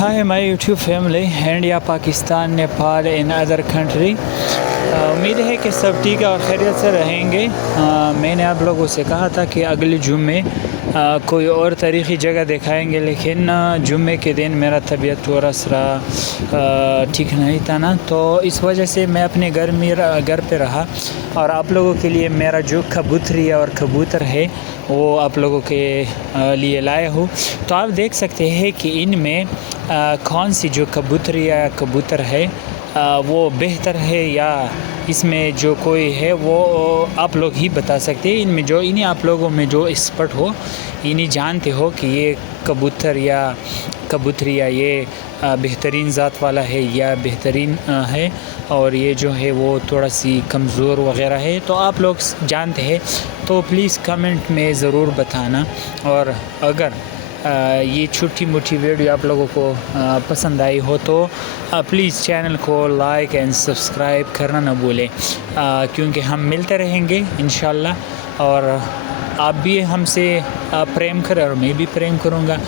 Hi, my YouTube family, India, Pakistan, Nepal and other country. उम्मीद है कि सब ठीक है और खैरियत से रहेंगे। मैंने आप लोगों से कहा था कि अगले जुम्मे कोई और तारीख़ी जगह दिखाएंगे, लेकिन जुम्मे के दिन मेरा तबीयत थोड़ा सा ठीक नहीं था ना, तो इस वजह से मैं अपने घर पे रहा और आप लोगों के लिए मेरा जो कबूतरी और कबूतर है वो आप लोगों के लिए लाया हूँ। तो आप देख सकते हैं कि इनमें कौन सी जो कबूतरी या कबूतर है वो बेहतर है या इसमें जो कोई है वो आप लोग ही बता सकते हैं। इनमें जो इन्हीं आप लोगों में जो एक्सपर्ट हो, इन्हीं जानते हो कि ये कबूतर या कबूतरी या ये बेहतरीन ज़ात वाला है या बेहतरीन है और ये जो है वो थोड़ा सी कमज़ोर वग़ैरह है। तो आप लोग जानते हैं, तो प्लीज़ कमेंट में ज़रूर बताना। और अगर ये छोटी मोटी वीडियो आप लोगों को पसंद आई हो तो प्लीज़ चैनल को लाइक एंड सब्सक्राइब करना ना भूलें, क्योंकि हम मिलते रहेंगे इंशाल्लाह और आप भी हमसे प्रेम करें और मैं भी प्रेम करूँगा।